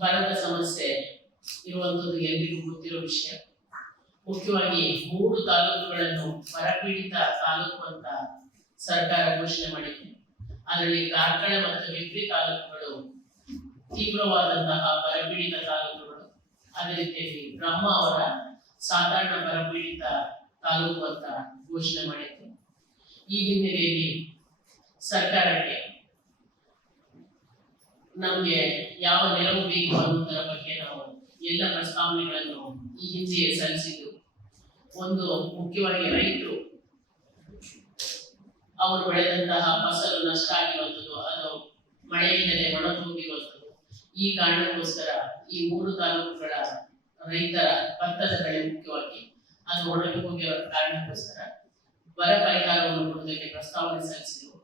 ಬರದ ಸಮಸ್ಯೆ ಇರುವಂತದ್ದು ಎಲ್ರಿಗೂ ಗೊತ್ತಿರೋ ವಿಷಯ. ಮುಖ್ಯವಾಗಿ ಮೂರು ತಾಲೂಕುಗಳನ್ನು ಬರಪೀಡಿತ ತಾಲೂಕು ಅಂತ ಸರ್ಕಾರ ಘೋಷಣೆ ಮಾಡಿದೆ ಅದರಲ್ಲಿ ಕಾರ್ಕಳ ಮತ್ತು ಹೆಗ್ರಿ ತಾಲೂಕುಗಳು ತೀವ್ರವಾದಂತಹ ಬರಪೀಡಿತ ತಾಲೂಕುಗಳು. ಅದೇ ರೀತಿಯಲ್ಲಿ ಬ್ರಹ್ಮ ಅವರ ಸಾಧಾರಣ ಬರಪೀಡಿತ ತಾಲೂಕು ಅಂತ ಘೋಷಣೆ ಮಾಡಿತ್ತು. ಈ ಹಿನ್ನೆಲೆಯಲ್ಲಿ ಸರ್ಕಾರಕ್ಕೆ ನಮಗೆ ಯಾವ ನೆರವು ಬೇಕು ಅನ್ನೋದರ ಬಗ್ಗೆ ನಾವು ಎಲ್ಲ ಪ್ರಸ್ತಾವನೆಗಳನ್ನು ಈ ಹಿಂದೆ ಸಲ್ಲಿಸಿದ್ದು. ಒಂದು ಮುಖ್ಯವಾಗಿ ರೈತರು ಅವರು ಬೆಳೆದಂತಹ ಫಸಲು ನಷ್ಟ ಆಗಿರುವಂಥದ್ದು, ಅದು ಮಳೆಯಿಂದಲೇ ಒಣಗೋಗಿರುವಂಥದ್ದು. ಈ ಕಾರಣಕ್ಕೋಸ್ಕರ ಈ ಮೂರು ತಾಲೂಕುಗಳ ರೈತರ ಭತ್ತದ ಬೆಳೆ ಮುಖ್ಯವಾಗಿ ಅದು ಒಣಗಿ ಹೋಗಿರುವ ಕಾರಣಕ್ಕೋಸ್ಕರ ಬರ ಪರಿಹಾರವನ್ನು ಕೊಡುವುದಕ್ಕೆ ಪ್ರಸ್ತಾವನೆ ಸಲ್ಲಿಸಿದರು.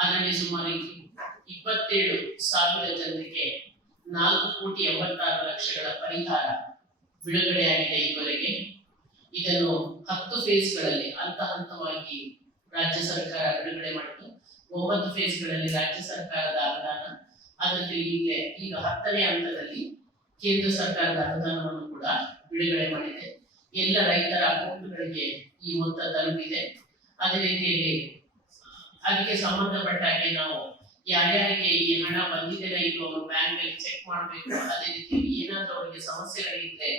ಅದರಲ್ಲಿ ಸುಮಾರು ಇಪ್ಪತ್ತೇಳು ಸಾವಿರ ಜನರಿಗೆ ನಾಲ್ಕು ಕೋಟಿ ಎಂಬತ್ತಾರು ಲಕ್ಷಗಳ ಪರಿಹಾರ ಬಿಡುಗಡೆಯಾಗಿದೆ ಈವರೆಗೆ ಇದನ್ನು ಹತ್ತು ಫೇಸ್ಗಳಲ್ಲಿ ಹಂತ ಹಂತವಾಗಿ ರಾಜ್ಯ ಸರ್ಕಾರ ಬಿಡುಗಡೆ ಮಾಡಿತು ಒಂಬತ್ತು ಫೇಸ್ಗಳಲ್ಲಿ ರಾಜ್ಯ ಸರ್ಕಾರದ ಅನುದಾನ. ಅದಕ್ಕೆ ಈಗಲೇ ಈಗ ಹತ್ತನೇ ಹಂತದಲ್ಲಿ ಕೇಂದ್ರ ಸರ್ಕಾರದ ಅನುದಾನವನ್ನು ಕೂಡ ಬಿಡುಗಡೆ ಮಾಡಿದೆ. ಎಲ್ಲ ರೈತರ ಅಕೌಂಟ್ಗಳಿಗೆ ಈ ಮೊತ್ತ ತಲುಪಿದೆ. ಅದೇ ರೀತಿಯಲ್ಲಿ ಅದಕ್ಕೆ ಸಂಬಂಧಪಟ್ಟ ಹಾಗೆ ನಾವು ಯಾರ್ಯಾರಿಗೆ ಈ ಹಣ ಬಂದಿದೆಯಾ ಇಲ್ಲೋ ಅವರು ಬ್ಯಾಂಕ್ ಅಲ್ಲಿ ಚೆಕ್ ಮಾಡಬೇಕು, ಅದೇ ರೀತಿ ಏನಾದ್ರೂ ಅವರಿಗೆ ಸಮಸ್ಯೆಗಳಿದ್ರೆ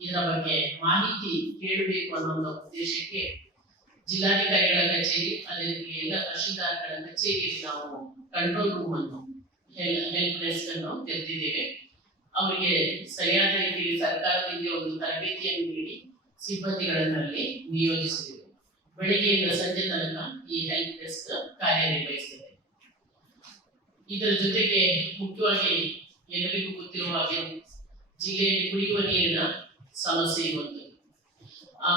ಇದರ ಬಗ್ಗೆ ಮಾಹಿತಿ ಕೇಳಬೇಕು ಅನ್ನೋ ಉದ್ದೇಶಕ್ಕೆ ಜಿಲ್ಲಾಧಿಕಾರಿಗಳ ಕಚೇರಿ, ಅದೇ ರೀತಿ ಎಲ್ಲ ತಹಶೀಲ್ದಾರ್ಗಳ ಕಚೇರಿಯಲ್ಲಿ ನಾವು ಕಂಟ್ರೋಲ್ ರೂಮ್ ಅನ್ನು ಹೆಲ್ಪ್ ಡೆಸ್ಕ್ ಅನ್ನು ತೆರೆದಿದ್ದೇವೆ. ಅವರಿಗೆ ಸರಿಯಾದ ರೀತಿಯಲ್ಲಿ ಸರ್ಕಾರದಿಂದ ಒಂದು ತರಬೇತಿಯನ್ನು ನೀಡಿ ಸಿಬ್ಬಂದಿಗಳನ್ನಲ್ಲಿ ನಿಯೋಜಿಸಿದ್ದೇವೆ ಬೆಳಿಗ್ಗೆಯಿಂದ ಸಂಜೆ ತನಕ ಈ ಹೆಲ್ಪ್ ಡೆಸ್ಕ್ ಕಾರ್ಯನಿರ್ವಹಿಸುತ್ತದೆ. ಇದರ ಜೊತೆಗೆ ಮುಖ್ಯವಾಗಿ ಎಲ್ಲರಿಗೂ ಗೊತ್ತಿರುವ ಹಾಗೆ ಜಿಲ್ಲೆಯಲ್ಲಿ ಕುಡಿಯುವ ನೀರಿನ ಸಮಸ್ಯೆ ಆ,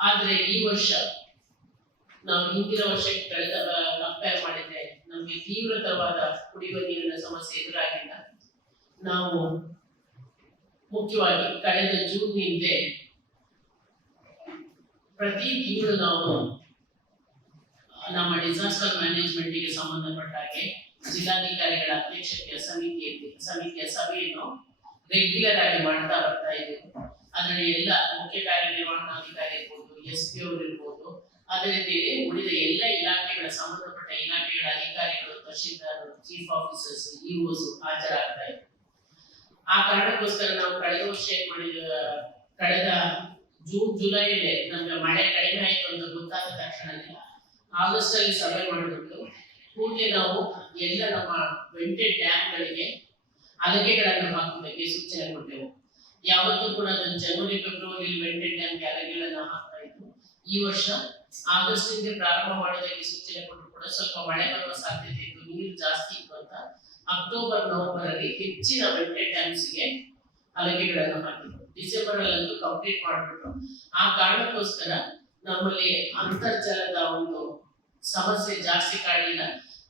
ಆದ್ರೆ ಈ ವರ್ಷ ನಾವು ಹಿಂದಿನ ವರ್ಷಕ್ಕೆ ಕಳೆದ ಕಂಪೇರ್ ಮಾಡಿದ್ರೆ ನಮಗೆ ತೀವ್ರತರವಾದ ಕುಡಿಯುವ ನೀರಿನ ಸಮಸ್ಯೆ ಎದುರಾಗಿಲ್ಲ. ನಾವು ಮುಖ್ಯವಾಗಿ ಕಳೆದ ಜೂನ್ ಹಿಂದೆ ಪ್ರತಿ ತಿಂಗಳು ನಾವು ನಮ್ಮ ಡಿಸಾಸ್ಟರ್ ಮ್ಯಾನೇಜ್ಮೆಂಟ್ಗೆ ಸಂಬಂಧಪಟ್ಟ ಹಾಗೆ ಜಿಲ್ಲಾಧಿಕಾರಿಗಳ ಅಧ್ಯಕ್ಷತೆಯ ಸಮಿತಿ ಸಮಿತಿಯ ಸಭೆಯನ್ನು ರೆಗ್ಯುಲರ್ ಆಗಿ ಮಾಡ್ತಾ ಬರ್ತಾ ಇದ್ದೇವೆ ಅದರಲ್ಲಿ ಎಲ್ಲ ಮುಖ್ಯ ಕಾರ್ಯನಿರ್ವಹಣಾಧಿಕಾರಿ ಇರ್ಬೋದು, ಎಸ್ ಪಿ ಅವರು ಇರ್ಬೋದು ಅದೇ ರೀತಿಯಲ್ಲಿ ಉಳಿದ ಎಲ್ಲ ಇಲಾಖೆಗಳ ಸಂಬಂಧಪಟ್ಟ ಇಲಾಖೆಗಳ ಅಧಿಕಾರಿಗಳು, ತಹಶೀಲ್ದಾರರು ಚೀಫ್ ಆಫೀಸರ್ಸ್ ಇಒಸ್ ಹಾಜರಾಗ್ತಾ ಇದ್ರು ಆ ಕಾರಣಕ್ಕೋಸ್ಕರ ನಾವು ಕಳೆದ ವರ್ಷ ಏನ್ ಮಾಡಿದ ಕಳೆದ ಜೂನ್ ಜುಲೈಲೇ ನಮ್ಗೆ ಮಳೆ ಕಡಿಮೆ ಆಯ್ತು ಅಂತ ಗೊತ್ತಾದ ತಕ್ಷಣ ಆಗಸ್ಟ್ ಅಲ್ಲಿ ಸಭೆ ಮಾಡಿಬಿಟ್ಟು ಕೂಡಲೇ ನಾವು ಎಲ್ಲ ನಮ್ಮ ವೆಂಟೆಡ್ ಡ್ಯಾಮ್ಗಳಿಗೆ ಅಲಗೆಗಳನ್ನು ಹಾಕುವುದಕ್ಕೆ ಸೂಚನೆ ಕೊಟ್ಟೆವು. ಯಾವತ್ತೂ ಕೂಡ ಜನವರಿ ಫೆಬ್ರವರಿ ವೆಂಟೆಡ್ ಡ್ಯಾಮ್ಗೆ ಅಲಗೆಗಳನ್ನು ಹಾಕ್ತಾ ಈ ವರ್ಷ ಆಗಸ್ಟ್ ಇಂದ ಪ್ರಾರಂಭ ಮಾಡೋದಕ್ಕೆ ಸೂಚನೆ ಕೊಟ್ಟು ಕೂಡ ಸ್ವಲ್ಪ ಮಳೆ ಬರುವ ಸಾಧ್ಯತೆ ಇತ್ತು, ನೀರು ಜಾಸ್ತಿ ಇತ್ತು ಅಂತ. ಅಕ್ಟೋಬರ್ ನವೆಂಬರ್ ಅಲ್ಲಿ ಹೆಚ್ಚಿನ ವೆಂಟೆಡ್ ಡ್ಯಾಮ್ಸ್ಗೆ ಹಲಗೆಗಳನ್ನು ಹಾಕಿದ್ರು. ಡಿಸೆಂಬರ್ ಅಲ್ಲಂತೂ ಕಂಪ್ಲೀಟ್ ಮಾಡಿಬಿಟ್ರು. ಆ ಕಾರಣಕ್ಕೋಸ್ಕರ ನಮ್ಮಲ್ಲಿ ಅಂತರ್ಜಲದ ಒಂದು ಸಮಸ್ಯೆ ಜಾಸ್ತಿ ಕಾಡಿಲ್ಲ.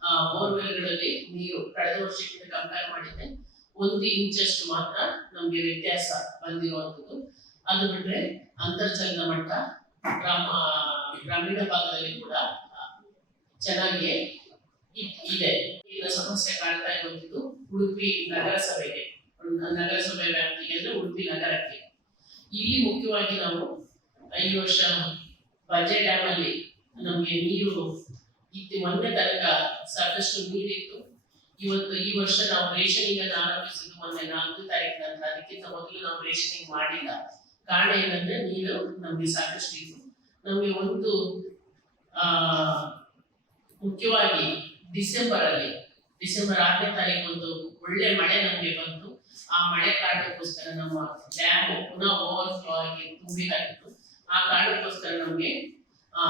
ಬೋರ್ವೆಲ್ಗಳಲ್ಲಿ ನೀರು ಕಳೆದ ವರ್ಷಕ್ಕಿಂತ ಕಂಪೇರ್ ಮಾಡಿದ್ರೆ ಒಂದು ಇಂಚಷ್ಟು ಮಾತ್ರ ನಮಗೆ ವ್ಯತ್ಯಾಸ ಬಂದಿರುವಂಥದ್ದು. ಅದು ಬಿಟ್ರೆ ಅಂತರ್ಜಲದ ಮಟ್ಟ ಗ್ರಾಮ ಗ್ರಾಮೀಣ ಭಾಗದಲ್ಲಿ ಕೂಡ ಚೆನ್ನಾಗಿ ಇದೆ. ಈಗ ಸಮಸ್ಯೆ ಕಾಣ್ತಾ ಇರುವಂಥದ್ದು ಉಡುಪಿ ನಗರಸಭೆಗೆ. ನಗರಸಭೆ ವ್ಯಾಪ್ತಿಗೆ ಅಂದ್ರೆ ಉಡುಪಿ ನಗರಕ್ಕೆ. ಇಲ್ಲಿ ಮುಖ್ಯವಾಗಿ ನಾವು ಐದು ವರ್ಷ ಬಜೆಟ್ ಡ್ಯಾಮ್ ನಮ್ಗೆ ನೀರು ಇತ್ತು ಮೊನ್ನೆ ತನಕ ಸಾಕಷ್ಟು ನೀರಿತ್ತು ಇವತ್ತು ಈ ವರ್ಷ ನಾವು ರೇಷನಿಂಗ್ ಅನ್ನು ಆರಂಭಿಸಿದ್ದು ಮೊನ್ನೆ ನಾಲ್ಕು ತಾರೀಕು ನಂತರ. ಅದಕ್ಕಿಂತ ಮೊದಲು ನಾವು ರೇಷನಿಂಗ್ ಮಾಡಿಲ್ಲ. ಕಾರಣ ಏನಂದ್ರೆ ನೀರು ನಮ್ಗೆ ಸಾಕಷ್ಟು ಇತ್ತು. ನಮಗೆ ಒಂದು, ಆ, ಮುಖ್ಯವಾಗಿ ಡಿಸೆಂಬರ್ ಅಲ್ಲಿ ಡಿಸೆಂಬರ್ ಆರನೇ ತಾರೀಕು ಒಂದು ಒಳ್ಳೆ ಮಳೆ ನಮಗೆ ಬಂತು. ಆ ಮಳೆ ಕಾರಣಕ್ಕೋಸ್ಕರ ನಮ್ಮ ಡ್ಯಾಮ್ ಪುನಃ ಓವರ್ಫ್ಲೋ ಆಗಿ ತುಂಬಿ ಆ ಕಾರಣಕ್ಕೋಸ್ಕರ ನಮ್ಗೆ, ಆ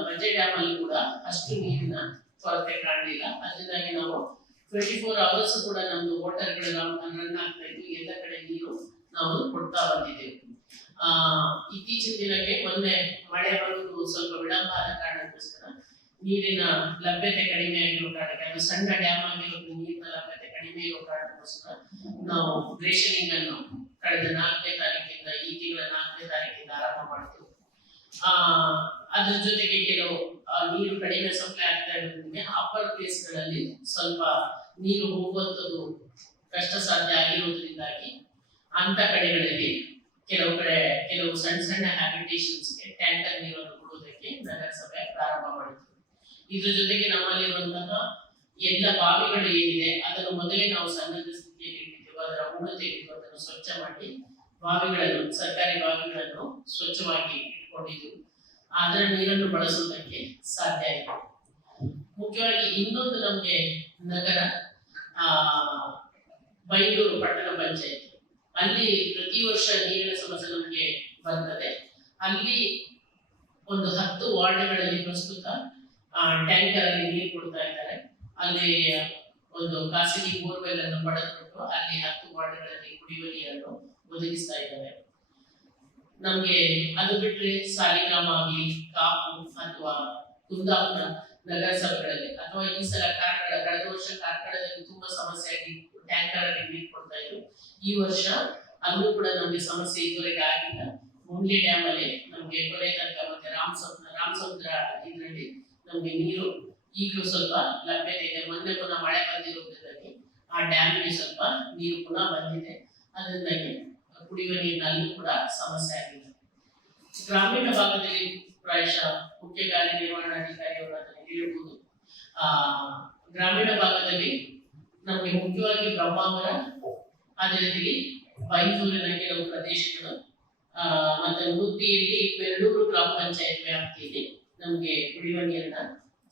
ಬಜೆಟ್ ಡ್ಯಾಮ್ ಅಲ್ಲಿ ಕೂಡ ಅಷ್ಟು ನೀರಿನ ಕೊರತೆ ಕಾಣಲಿಲ್ಲ ಅದರಿಂದಾಗಿ ನಾವು ಟ್ವೆಂಟಿ ಫೋರ್ ಅವರ್ಸ್ ಕೂಡ ನಮ್ದು ವಾಟರ್ಗಳು ರನ್ ಆಗ್ತಾ ಇದ್ವು. ಎಲ್ಲ ಕಡೆ ನೀರು ನಾವು ಕೊಡ್ತಾ ಬಂದಿದ್ದೇವೆ. ಇತ್ತೀಚಿನ ದಿನಕ್ಕೆ ಮೊನ್ನೆ ಮಳೆ ಬರುವುದು ಸ್ವಲ್ಪ ವಿಳಂಬ ಆದ ಕಾರಣಕ್ಕೋಸ್ಕರ ನೀರಿನ ಲಭ್ಯತೆ ಕಡಿಮೆ ಆಗಿರೋ ಕಾರಣಕ್ಕೆ ಅದು ಸಣ್ಣ ಡ್ಯಾಮ್ ಆಗಿರೋದು ನೀರಿನ ಲಭ್ಯತೆ ಕಡಿಮೆ ಇರೋ ಕಾರಣಕ್ಕೋಸ್ಕರ ನಾವು ರೇಷನಿಂಗ್ ಅನ್ನು ಕಳೆದ ನಾಲ್ಕನೇ ತಾರೀಕಿಂದ ಈ ತಿಂಗಳ ನಾಲ್ಕನೇ ತಾರೀಕಿಂದ ಆರಂಭ ಮಾಡ್ತೇವೆ. ಆ ಅದ್ರ ಜೊತೆಗೆ ಕೆಲವು ನೀರು ಕಡಿಮೆ ಸಪ್ಲೈ ಆಗ್ತಾ ಇರೋದ್ರಿಂದ ಅಪ್ಪರ್ ಪ್ಲೇಸ್ಗಳಲ್ಲಿ ಸ್ವಲ್ಪ ನೀರು ಹೋಗುವಂಥದ್ದು ಕಷ್ಟ ಸಾಧ್ಯ ಆಗಿರೋದ್ರಿಂದಾಗಿ ಅಂತ ಕಡೆಗಳಲ್ಲಿ ಕೆಲವು ಕಡೆ, ಕೆಲವು ಸಣ್ಣ ಸಣ್ಣ ಹ್ಯಾಬಿಟೇಷನ್ಸ್ಗೆ ಟ್ಯಾಂಕರ್ ನೀರನ್ನು ಕೊಡುವುದಕ್ಕೆ ನಗರಸಭೆ ಪ್ರಾರಂಭ ಮಾಡಿತು ಇದ್ರ ಜೊತೆಗೆ ನಮ್ಮಲ್ಲಿರುವಂತಹ ಎಲ್ಲ ಬಾವಿಗಳು ಏನಿದೆ, ಅದನ್ನು ಮೊದಲೇ ನಾವು ಸನ್ನದ್ಧ ಸ್ಥಿತಿಯಲ್ಲಿ ಇಟ್ಟಿದ್ದೆವು ಅದರ ಹೂಳು ತೆಗೆದು ಅದನ್ನು ಸ್ವಚ್ಛ ಮಾಡಿ ಬಾವಿಗಳನ್ನು, ಸರ್ಕಾರಿ ಬಾವಿಗಳನ್ನು ಸ್ವಚ್ಛವಾಗಿ ಇಟ್ಕೊಂಡಿದ್ದೆವು. ಅದರ ನೀರನ್ನು ಬಳಸುವುದಕ್ಕೆ ಸಾಧ್ಯ ಇಲ್ಲ ಮುಖ್ಯವಾಗಿ ಇನ್ನೊಂದು ನಮಗೆ ನಗರ, ಆ ಬೈಂದೂರು ಪಟ್ಟಣ ಪಂಚಾಯತ್. ಅಲ್ಲಿ ಪ್ರತಿ ವರ್ಷ ನೀರಿನ ಸಮಸ್ಯೆ ನಮಗೆ ಬರ್ತದೆ. ಅಲ್ಲಿ ಒಂದು ಹತ್ತು ವಾರ್ಡ್ಗಳಲ್ಲಿ ಪ್ರಸ್ತುತ ಟ್ಯಾಂಕರ್ ಅಲ್ಲಿ ನೀರು ಕೊಡ್ತಾ ಇದ್ದಾರೆ. ಅಲ್ಲಿ ಒಂದು ಖಾಸಗಿ ಬೋರ್ವೆಲ್ ಅನ್ನು ಪಡೆದುಕೊಂಡು ಅಲ್ಲಿ ಹತ್ತು ವಾರ್ಡ್ಗಳಲ್ಲಿ ಕುಡಿಯುವ ನೀರನ್ನು ಒದಗಿಸ್ತಾ ಇದ್ದಾರೆ. ನಮ್ಗೆ ಅದು ಬಿಟ್ರೆ ಸಾಲಿಗ್ರಾಮ ಆಗಲಿ, ಕಾಪು ಅಥವಾ ಕುಂದಾಪುರ ನಗರಸಭೆಗಳಲ್ಲಿ ಅಥವಾ ಈ ಸಲ ಕಾರ್ಕಳ, ಕಳೆದ ವರ್ಷ ಕಾರ್ಕಳದಲ್ಲಿ ತುಂಬಾ ಸಮಸ್ಯೆ ಆಗಿ, ಟ್ಯಾಂಕರ್ ಅಲ್ಲಿ ನೀರು ಕೊಡ್ತಾ ಇದ್ರು. ಈ ವರ್ಷ ಅಲ್ಲೂ ಕೂಡ ನಮಗೆ ಸಮಸ್ಯೆ ಇದುವರೆಗೆ ಆಗಿಲ್ಲ. ಮುಂಡಿ ಡ್ಯಾಮ್ ಅಲ್ಲಿ ನಮಗೆ ಕೊನೆ ತನಕ ಮತ್ತೆ ರಾಮ್ ರಾಮಸಮುದ್ರ ರಾಮ್ ಸಮುದ್ರ ಇದರಲ್ಲಿ ನಮಗೆ ನೀರು ಈಗಲೂ ಸ್ವಲ್ಪ ಲಭ್ಯತೆ ಇದೆ. ಮೊನ್ನೆ ಪುನಃ ಮಳೆ ಬಂದಿರೋದ್ರಿಂದಾಗಿ ಆ ಡ್ಯಾಮ್ಗೆ ಸ್ವಲ್ಪ ನೀರು ಪುನಃ ಬಂದಿದೆ. ಅದರಿಂದಾಗಿ ಕುಡಿಯುವ ನೀರಿನಲ್ಲಿ ಕೂಡ ಸಮಸ್ಯೆ ಆಗಿದೆ. ಗ್ರಾಮೀಣ ಭಾಗದಲ್ಲಿ ಪ್ರಾಯಶಃ ಮುಖ್ಯ ಕಾರ್ಯನಿರ್ವಹಣಾಧಿಕಾರಿಯವರು ಅದನ್ನು ಹೇಳ್ಬೋದು ಆ, ಗ್ರಾಮೀಣ ಭಾಗದಲ್ಲಿ ನಮಗೆ ಮುಖ್ಯವಾಗಿ ಬ್ರಹ್ಮಾವರ ಅದೇ ರೀತಿ ಬೈಂದೂರಿನ ಕೆಲವು ಪ್ರದೇಶಗಳು ಮತ್ತೆ ಉಡುಪಿಯಲ್ಲಿ ಬೆಳ್ಳೂರು ಗ್ರಾಮ ಪಂಚಾಯತ್ ವ್ಯಾಪ್ತಿಯಲ್ಲಿ ನಮಗೆ ಕುಡಿಯುವ ನೀರನ್ನ